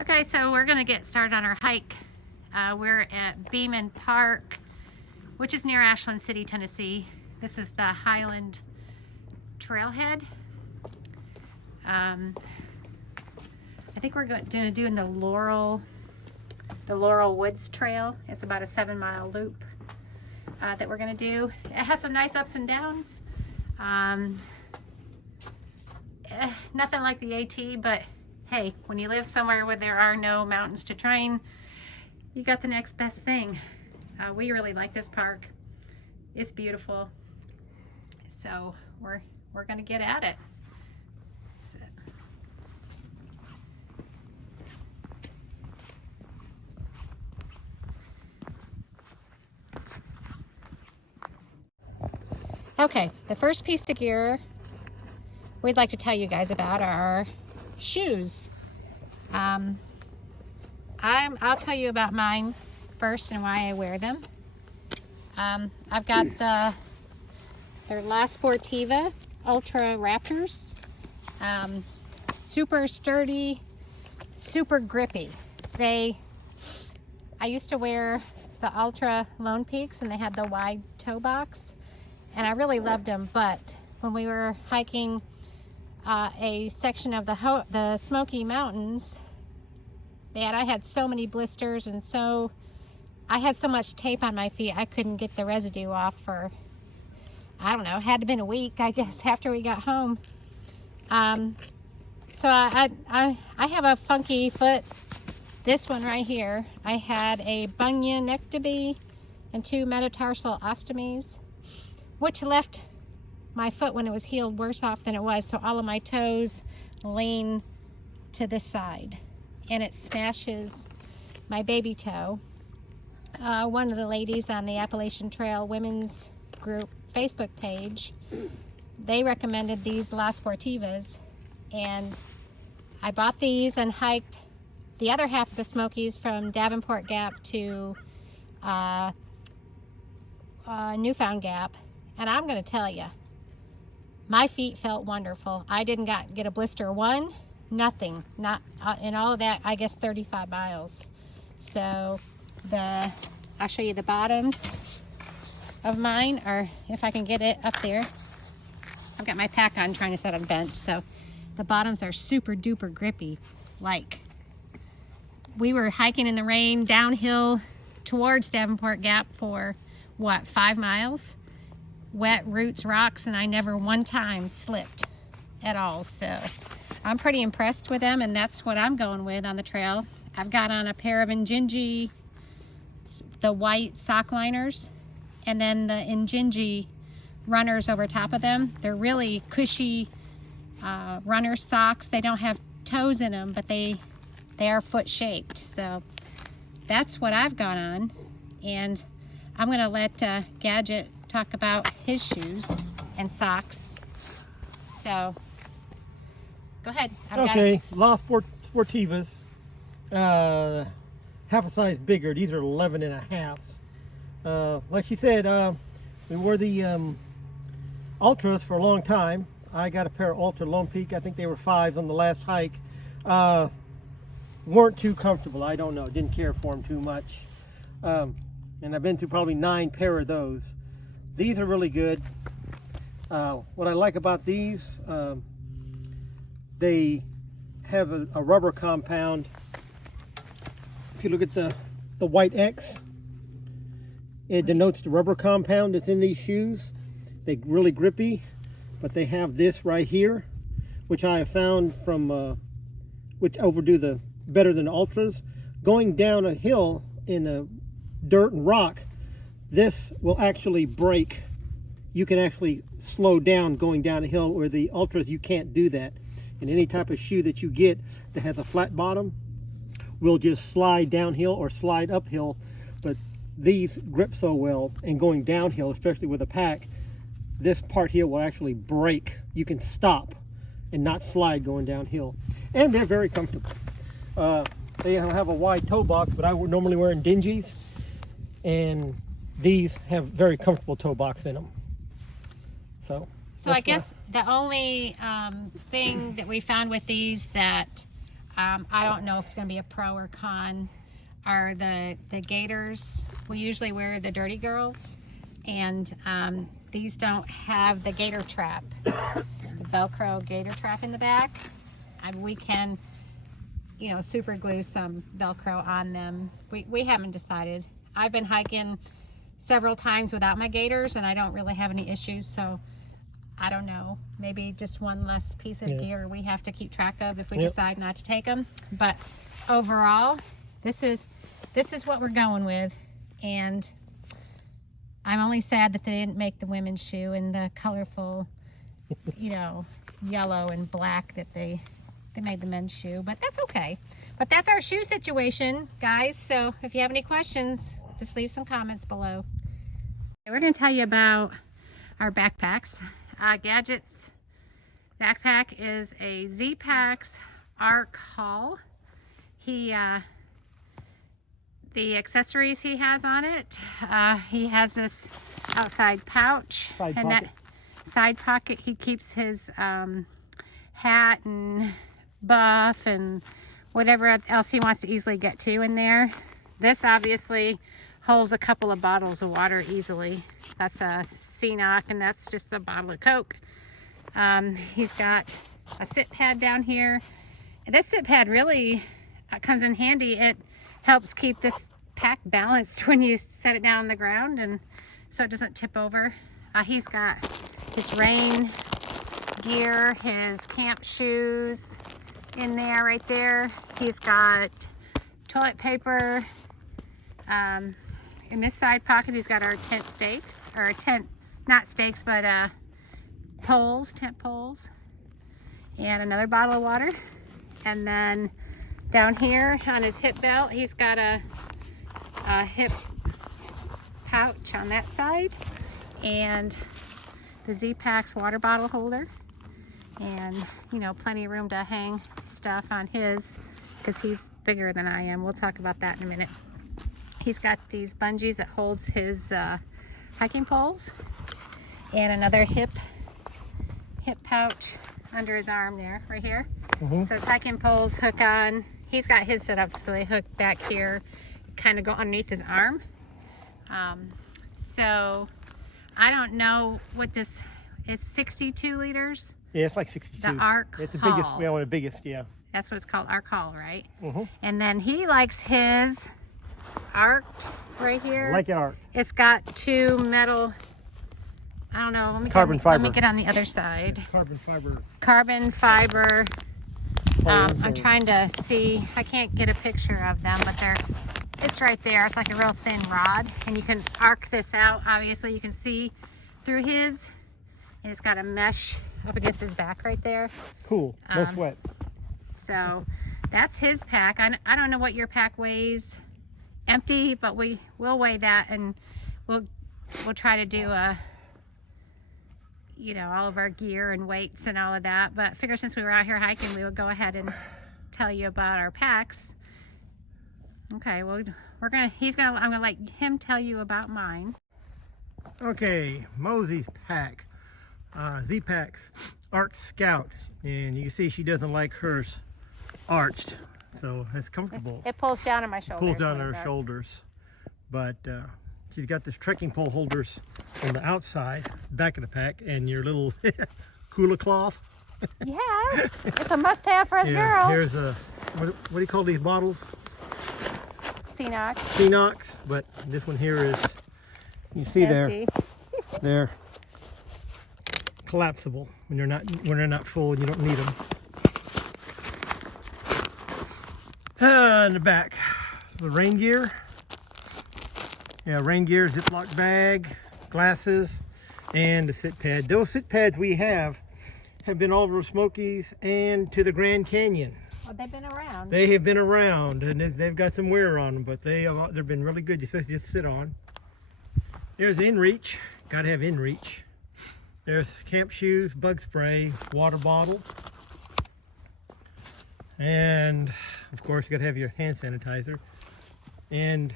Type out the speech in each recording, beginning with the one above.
Okay, so we're gonna get started on our hike. We're at Beeman Park, which is near Ashland City, Tennessee. This is the Highland Trailhead. I think we're gonna do in the Laurel Woods Trail. It's about a 7-mile loop that we're gonna do. It has some nice ups and downs. Nothing like the AT, but hey, when you live somewhere where there are no mountains to train, you got the next best thing. We really like this park. It's beautiful. So we're gonna get at it. Okay, the first piece of gear we'd like to tell you guys about are shoes. I'll tell you about mine first and why I wear them. I've got they're Sportiva Ultra Raptors. Super sturdy, super grippy. I used to wear the Ultra Lone Peaks and they had the wide toe box, and I really loved them, but when we were hiking a section of the Smoky Mountains, I had so many blisters, and so I had so much tape on my feet I couldn't get the residue off for, I don't know, it had to have been a week, I guess, after we got home. So I have a funky foot. This one right here, I had a bunionectomy and 2 metatarsal ostomies, which left my foot when it was healed worse off than it was, so all of my toes lean to the side and it smashes my baby toe. One of the ladies on the Appalachian Trail Women's Group Facebook page, they recommended these Sportivas, and I bought these and hiked the other half of the Smokies from Davenport Gap to Newfound Gap, and I'm going to tell you, my feet felt wonderful. I didn't get a blister one, nothing, not in all of that, I guess 35 miles. So I'll show you the bottoms of mine, or if I can get it up there. I've got my pack on trying to set on bench, so the bottoms are super duper grippy. Like, we were hiking in the rain downhill towards Davenport Gap for what, 5 miles? Wet roots, rocks, and I never one time slipped at all. So I'm pretty impressed with them, and that's what I'm going with on the trail. I've got on a pair of Injinji, the white sock liners, and then the Injinji runners over top of them. They're really cushy runner socks. They don't have toes in them, but they are foot shaped. So that's what I've got on, and I'm gonna let Gadget talk about his shoes and socks. So go ahead. Okay, La Sportivas, half a size bigger. These are 11 and a halves. Like she said, we wore the Ultras for a long time. I got a pair of Ultra Lone Peak. I think they were 5s on the last hike. Weren't too comfortable. I don't know. Didn't care for them too much. And I've been through probably 9 pair of those. These are really good. What I like about these, they have a rubber compound. If you look at the white X, it denotes the rubber compound that's in these shoes. They're really grippy, but they have this right here, which I have found from, which overdo better than Ultras. Going down a hill in a dirt and rock, this will actually break. You can actually slow down going down a hill, where the Ultras you can't do that. And any type of shoe that you get that has a flat bottom will just slide downhill or slide uphill, but these grip so well, and going downhill, especially with a pack, this part here will actually break. You can stop and not slide going downhill, and they're very comfortable. They have a wide toe box, but I would normally wear Dingies, and these have very comfortable toe box in them. So I guess the only thing that we found with these that I don't know if it's going to be a pro or con. Are the gaiters, we usually wear the Dirty Girls, and these don't have the gaiter trap, the Velcro gaiter trap in the back. We can, you know, super glue some Velcro on them. We haven't decided. I've been hiking several times without my gaiters and I don't really have any issues, so I don't know. Maybe just one less piece of gear we have to keep track of if we decide not to take them. But overall, this is what we're going with, and I'm only sad that they didn't make the women's shoe in the colorful, you know, yellow and black that they made the men's shoe, but that's okay. But that's our shoe situation, guys. So if you have any questions, just leave some comments below. We're going to tell you about our backpacks. Gadgets backpack is a Z-Packs Arc Haul. The accessories he has on it, he has this outside pouch, that side pocket he keeps his hat and buff and whatever else he wants to easily get to in there. This obviously holds a couple of bottles of water easily. That's a CNOC, and that's just a bottle of Coke. He's got a sit pad down here. And this sit pad really comes in handy. It helps keep this pack balanced when you set it down on the ground, and so it doesn't tip over. He's got his rain gear, his camp shoes in there right there. He's got toilet paper. In this side pocket he's got our tent stakes, or not stakes, but poles, tent poles, and another bottle of water. And then down here on his hip belt he's got a hip pouch on that side, and the Z-Packs water bottle holder, and you know, plenty of room to hang stuff on his, because he's bigger than I am. We'll talk about that in a minute. He's got these bungees that holds his hiking poles, and another hip pouch under his arm there, right here. So his hiking poles hook on. He's got his set up so they hook back here, kind of go underneath his arm. So I don't know what this is. 62 liters. Yeah, it's like 62. The Arc It's the Haul. biggest. Well, the biggest, yeah. That's what it's called, Arc Haul, right? And then he likes his arced right here. Like an arc. It's got two metal, I don't know, let me Carbon fiber. Let me get on the other side. Carbon fiber. Carbon fiber. I'm and- trying to see, I can't get a picture of them, but it's right there. It's like a real thin rod, and you can arc this out. Obviously you can see through his, and it's got a mesh up against his back right there. Cool. No sweat. So that's his pack. I don't know what your pack weighs empty, but we'll weigh that, and we'll try to do you know, all of our gear and weights and all of that. But figure since we were out here hiking, we would go ahead and tell you about our packs. Okay, well, I'm gonna let him tell you about mine. Okay, Mosey's pack, Z-Packs Arc Scout, and you can see she doesn't like hers arched, so it's comfortable. It pulls down on my shoulders. Pulls down her shoulders, but she's got this trekking pole holders on the outside, back of the pack, and your little cooler cloth. Yes, it's a must-have for a Yeah, girl. here's a what do you call these bottles? CNOC. CNOCs, but this one here is, you see Empty. they're collapsible when they're not full and you don't need them. In the back, the rain gear. Yeah, rain gear, Ziploc bag, glasses, and the sit pad. Those sit pads we have been all over the Smokies and to the Grand Canyon. Well, they've been around. They have been around, and they've got some wear on them, but they've been really good, especially just sit on. There's InReach, got to have InReach. There's camp shoes, bug spray, water bottle, and of course you got to have your hand sanitizer, and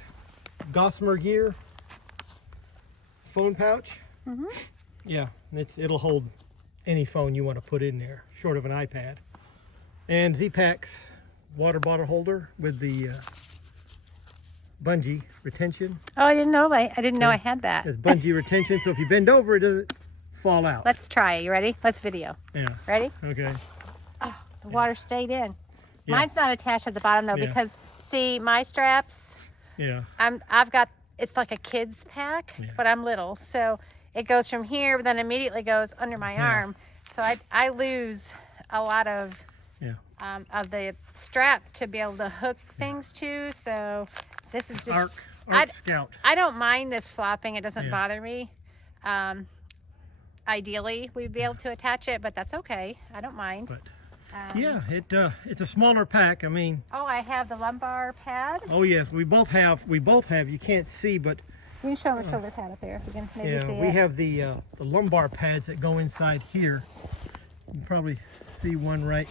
Gossamer gear, phone pouch. Yeah, it'll hold any phone you want to put in there, short of an iPad. And Z-Packs water bottle holder with the bungee retention. Oh, I didn't know. I didn't know I had that. It's bungee retention, so if you bend over, it doesn't fall out. Let's try it. You ready? Let's video. Yeah. Ready? Okay. Oh, the water stayed in. Yeah. Mine's not attached at the bottom though, Yeah. because see my straps. Yeah. I've got, it's like a kid's pack, Yeah. but I'm little, so it goes from here, but then immediately goes under my arm. So I lose a lot of the strap to be able to hook things to. So this is just Arc Scout. I don't mind this flopping. It doesn't Yeah. bother me. Ideally, we'd be able to attach it, but that's okay. I don't mind. But yeah, it's a smaller pack. I mean. Oh, I have the lumbar pad. Oh yes, we both have. You can't see, but You can show the shoulder pad up there if you can maybe see we it. have the lumbar pads that go inside here. You can probably see one right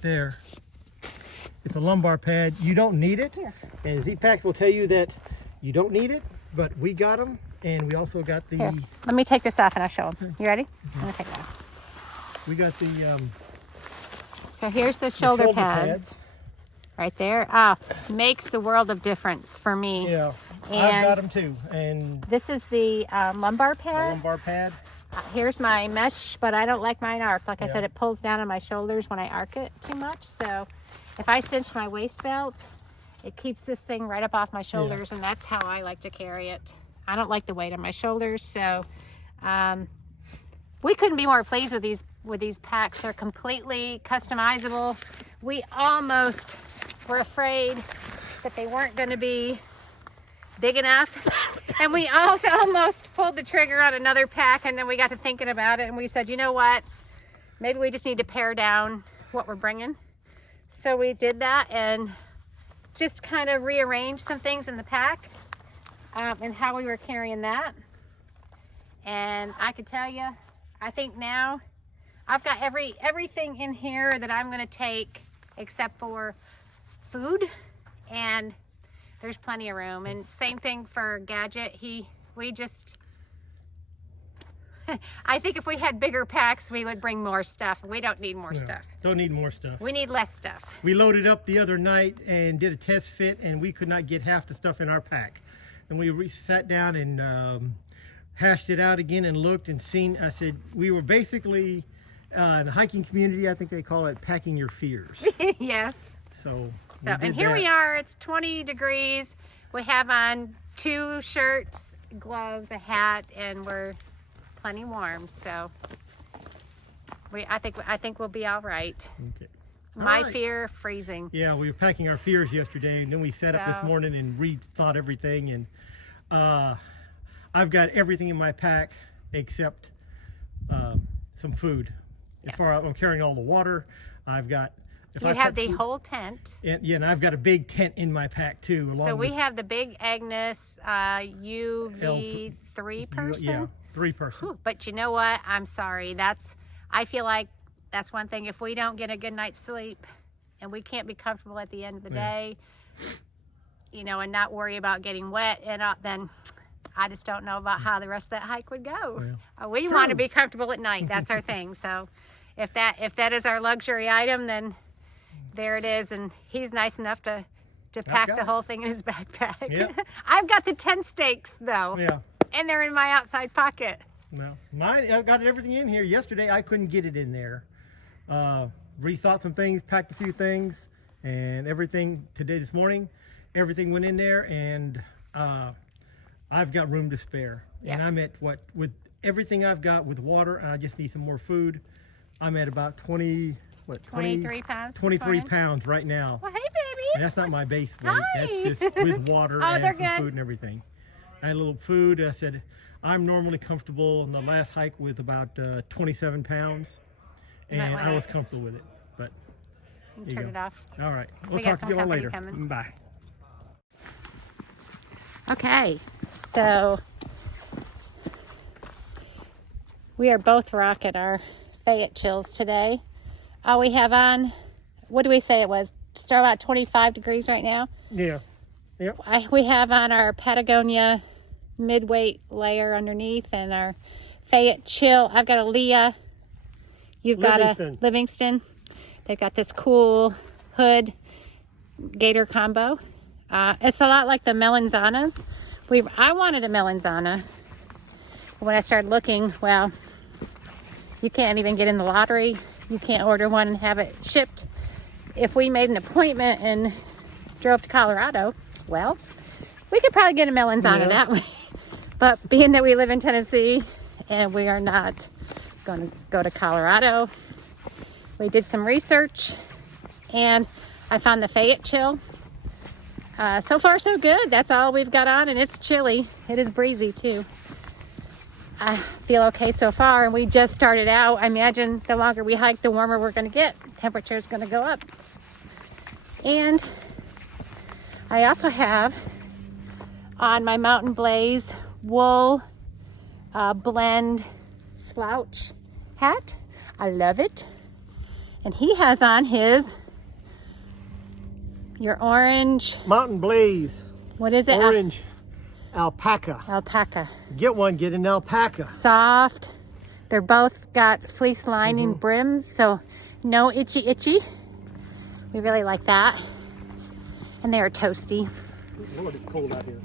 there. It's a lumbar pad. You don't need it, Here. and Z-Packs will tell you that you don't need it, but we got them, and we also got the. Here, let me take this off and I'll show them. You ready? I'm gonna take it off. We got the. So here's the shoulder pads. Right there. Makes the world of difference for me. Yeah, And I've got them too, and this is the lumbar the pad. lumbar pad. Here's my mesh, but I don't like mine arced. Like I Yeah. said, it pulls down on my shoulders when I arc it too much. So if I cinch my waist belt, it keeps this thing right up off my shoulders, and that's how I like to carry it. I don't like the weight on my shoulders, so we couldn't be more pleased with these packs. They're completely customizable. We almost were afraid that they weren't going to be big enough, and we also almost pulled the trigger on another pack, and then we got to thinking about it, and we said, you know what, maybe we just need to pare down what we're bringing. So we did that and just kind of rearranged some things in the pack and how we were carrying that. And I could tell you, I think now I've got everything in here that I'm going to take except for food, and there's plenty of room. And same thing for Gadget. I think if we had bigger packs, we would bring more stuff. We don't need more stuff. Don't need more stuff. We need less stuff. We loaded up the other night and did a test fit, and we could not get half the stuff in our pack. And we sat down and hashed it out again and looked and seen. I said, we were basically in the hiking community, I think they call it packing your fears. Yes. So And here we are, it's 20 degrees. We have on 2 shirts, gloves, a hat, and we're plenty warm. So I think we'll be all right. Okay. My fear, freezing. Yeah, we were packing our fears yesterday, and then we sat up this morning and rethought everything. And I've got everything in my pack except some food. As far as I'm carrying all the water, I've got. You have the whole tent. And I've got a big tent in my pack too. So we have the big Agnes UV 3-person. Yeah, 3-person. Whew, but you know what? I'm sorry. I feel like that's one thing. If we don't get a good night's sleep and we can't be comfortable at the end of the day, you know, and not worry about getting wet, and then I just don't know about how the rest of that hike would go. Yeah. We want to be comfortable at night. That's our thing. So if that is our luxury item, then there it is. And he's nice enough to pack the whole thing in his backpack. Yep. I've got the tent stakes though. Yeah. And they're in my outside pocket. Well, I've got everything in here. Yesterday I couldn't get it in there. Rethought some things, packed a few things, and everything this morning, everything went in there, and I've got room to spare. Yeah. And I'm at with everything I've got with water, and I just need some more food. I'm at about 23 pounds. 23 pounds right now. Well, hey, baby. And that's not my base weight. Hi. That's just with water and they're some good. food and everything. I had a little food. I said, I'm normally comfortable in the last hike with about 27 pounds. And I was comfortable with it. But Turn it off. all right. We We'll got talk some to you all company later. coming. Bye. Okay, so we are both rocking our Fayetechills today. All we have on, what do we say it was? Start about 25 degrees right now. Yeah. Yep. We have on our Patagonia mid-weight layer underneath, and our Fayettechill. I've got a Leah. You've got a Livingston. They've got this cool hood gator combo. It's a lot like the melanzanas. I wanted a melanzana. When I started looking, well, you can't even get in the lottery. You can't order one and have it shipped. If we made an appointment and drove to Colorado, well, we could probably get a melanzana that way. But being that we live in Tennessee and we are not going to go to Colorado, we did some research and I found the Fayettechill. So far so good. That's all we've got on, and it's chilly. It is breezy too. I feel okay so far, and we just started out. I imagine the longer we hike, the warmer we're going to get. Temperature is going to go up. And I also have on my Mountain Blaze wool blend slouch hat. I love it. And he has on his your orange Mountain Blaze. What is it? Orange alpaca. Alpaca. Get one, get an alpaca. Soft. They're both got fleece lining brims, so no itchy. We really like that. And they are toasty. Lord, it's cold out here.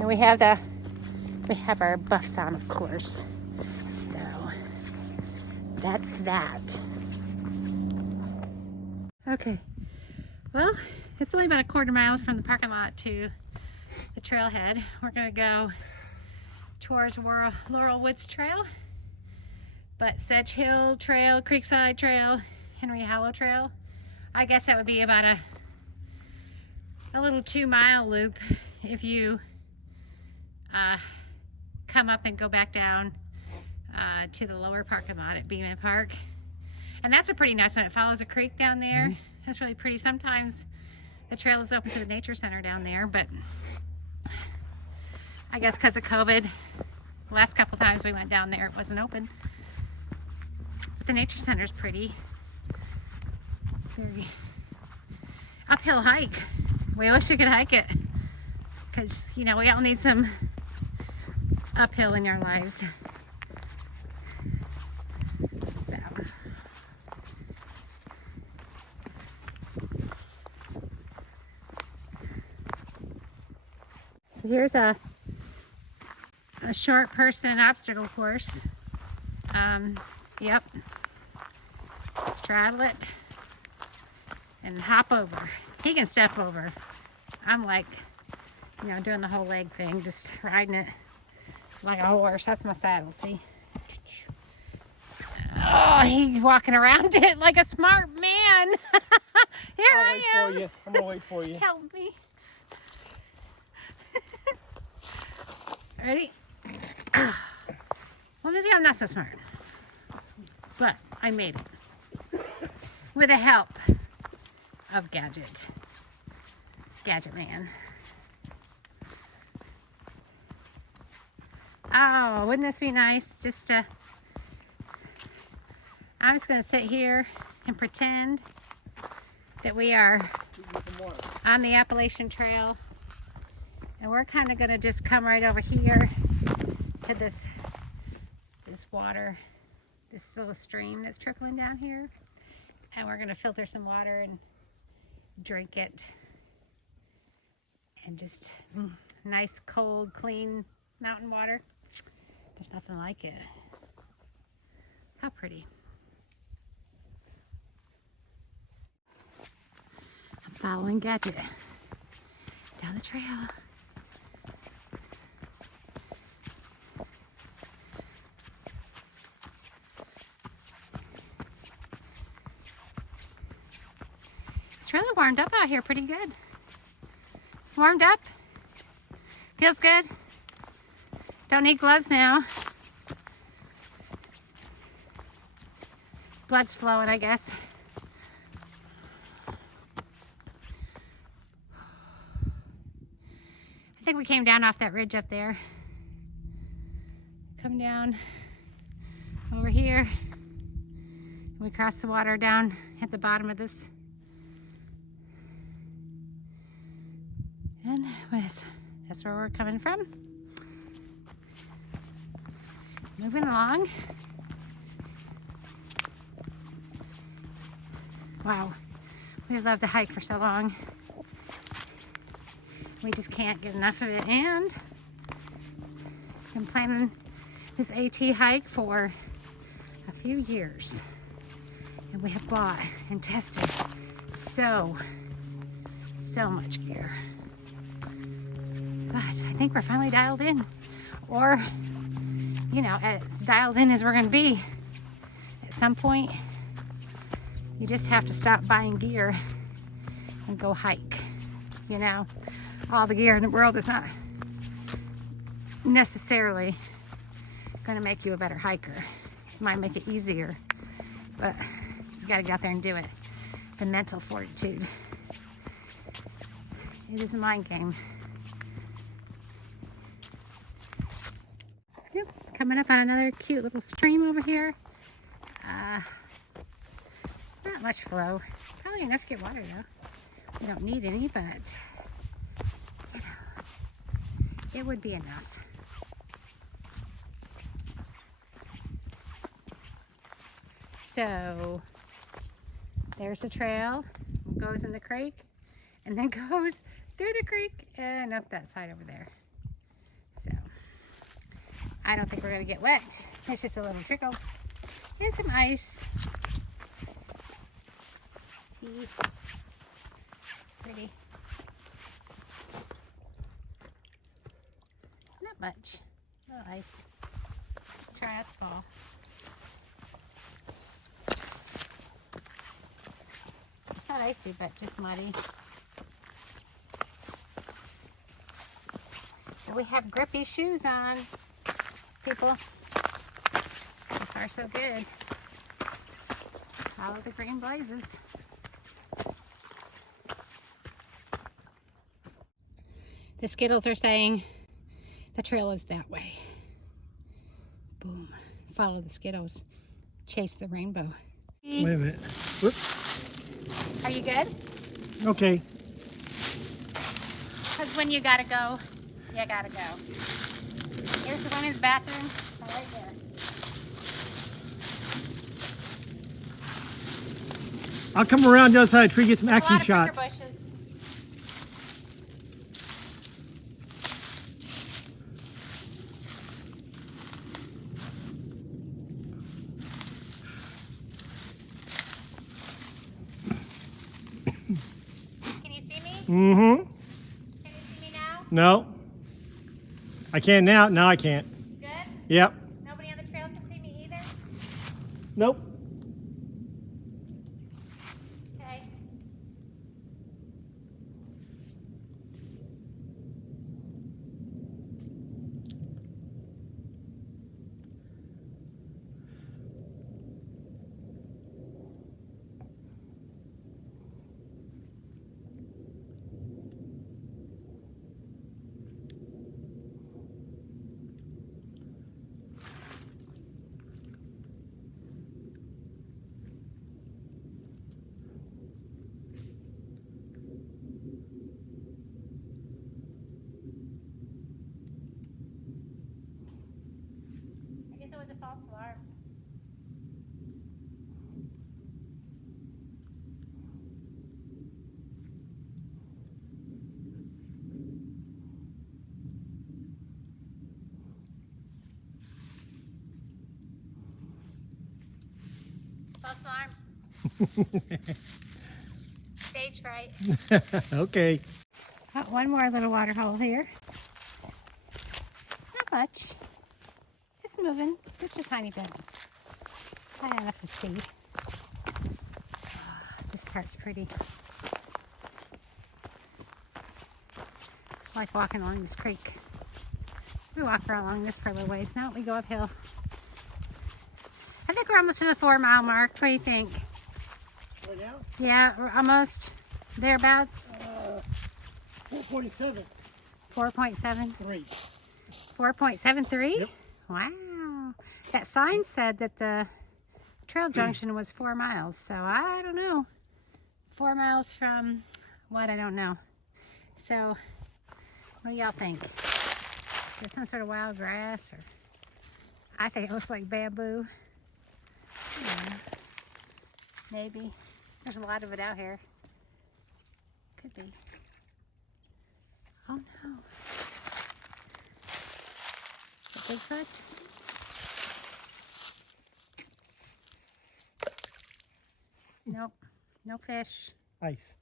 And we have our buffs on, of course. So that's that. Okay. Well, it's only about a quarter mile from the parking lot to the trailhead. We're gonna go towards Laurel Woods Trail, but Sedge Hill Trail, Creekside Trail, Henry Hollow Trail. I guess that would be about a little 2-mile loop if you come up and go back down to the lower parking lot at Beeman Park. And that's a pretty nice one. It follows a creek down there. That's really pretty. Sometimes the trail is open to the nature center down there, but I guess because of COVID, the last couple times we went down there, it wasn't open. But the nature center is pretty. Very uphill hike. We wish we could hike it because, you know, we all need some uphill in our lives. So here's a short person obstacle course. Yep. Straddle it and hop over. He can step over. I'm like, you know, doing the whole leg thing, just riding it like a horse. That's my saddle, see? Oh, he's walking around it like a smart man. Here I am. Wait for you. I'm gonna wait for you. Help me. Ready? Well, maybe I'm not so smart, but I made it with the help of Gadget Man. Oh, wouldn't this be nice? I'm just going to sit here and pretend that we are on the Appalachian Trail. And we're kind of going to just come right over here to this water, this little stream that's trickling down here. And we're going to filter some water and drink it. And just nice, cold, clean mountain water. There's nothing like it. How pretty. I'm following Gadget down the trail. It's really warmed up out here pretty good. It's warmed up. Feels good. Don't need gloves now. Blood's flowing, I guess. I think we came down off that ridge up there. Come down over here. We cross the water down at the bottom of this. And that's where we're coming from. Moving along. Wow. We love to hike for so long. We just can't get enough of it, and been planning this AT hike for a few years. And we have bought and tested so much gear. But I think we're finally dialed in. Or, you know, as dialed in as we're gonna be. At some point, you just have to stop buying gear and go hike. You know, all the gear in the world is not necessarily gonna make you a better hiker. It might make it easier, but you gotta get out there and do it. The mental fortitude. It is a mind game. Yep, coming up on another cute little stream over here. Not much flow. Probably enough to get water though. We don't need any, but you know, it would be enough. So there's a trail, goes in the creek, and then goes through the creek and up that side over there. So I don't think we're gonna get wet. It's just a little trickle and some ice. See, pretty. Not much. A little ice. Try not to fall. It's not icy, but just muddy. And we have grippy shoes on, people. So far, so good. Follow the green blazes. The Skittles are saying the trail is that way. Boom. Follow the Skittles. Chase the rainbow. Wait a minute. Whoops. Are you good? Okay. Because when you gotta go, you gotta go. Here's the women's bathroom, right there. I'll come around the other side of the tree, get some action A lot of shots. bushes. Can you see me? Mm-hmm. Can you see me now? No. I can now. Now I can't. Good? Yep. Nobody on the trail can see me either? Nope. Okay. I guess it was a false alarm. False alarm. Stage fright. Okay. Got one more little water hole here. Not much. It's moving just a tiny bit. Not enough to see. This part's pretty. I like walking along this creek. We walk along this for a little ways. Now we go uphill. I think we're almost to the 4 mile mark. What do you think? Right now? Yeah, we're almost thereabouts. 4:47. 4.7. 3. 4.73? Yep. Wow. That sign said that the trail junction was 4 miles, so I don't know. 4 miles from what? I don't know. So, what do y'all think? Is this some sort of wild grass? Or I think it looks like bamboo. Yeah. Maybe. There's a lot of it out here. Could be. Oh no. A Bigfoot? Nope. No fish. Ice.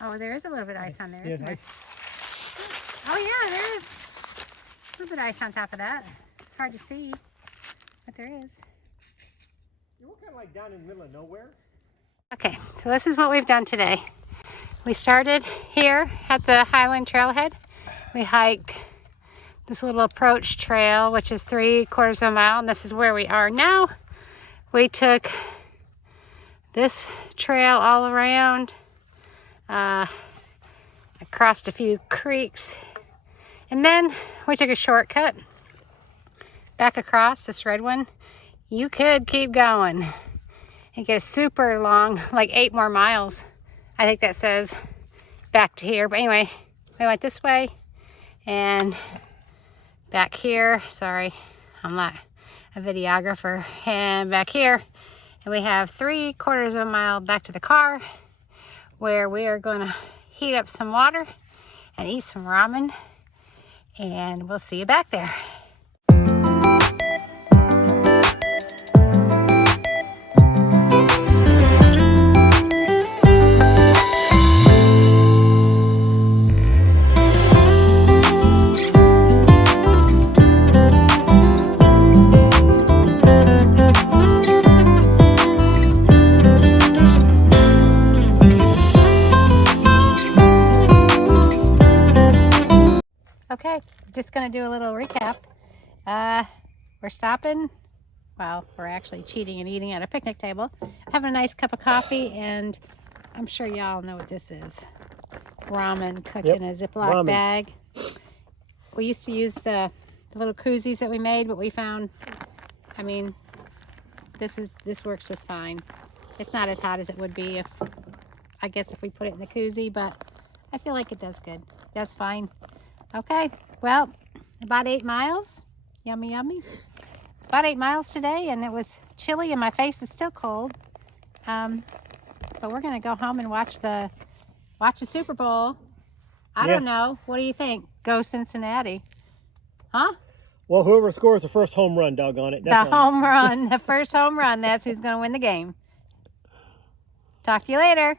Oh, there is a little bit of ice on there, Yeah, isn't there? ice. Oh yeah, there is a little bit of ice on top of that. Hard to see, but there is. We're kind of like down in the middle of nowhere. Okay, so this is what we've done today. We started here at the Highland Trailhead. We hiked this little approach trail, which is 3/4 of a mile, and this is where we are now. We took this trail all around, across a few creeks, and then we took a shortcut back across this red one. You could keep going and get a super long, like 8 more miles. I think that says back to here. But anyway, we went this way and back here. Sorry, I'm not a videographer. And back here. And we have 3/4 of a mile back to the car where we are going to heat up some water and eat some ramen. And we'll see you back there. Okay, just going to do a little recap. We're stopping. Well, we're actually cheating and eating at a picnic table. Having a nice cup of coffee, and I'm sure y'all know what this is. Ramen cooked in a Ziploc bag. We used to use the little koozies that we made, but we found, I mean, this works just fine. It's not as hot as it would be if, I guess, if we put it in the koozie, but I feel like it does good. That's fine. Okay, well, about 8 miles. Yummy, yummy. About 8 miles today, and it was chilly, and my face is still cold. But we're gonna go home and watch the Super Bowl. I don't know. What do you think? Go Cincinnati, huh? Well, whoever scores the first home run, doggone it. The home run, the first home run. That's who's gonna win the game. Talk to you later.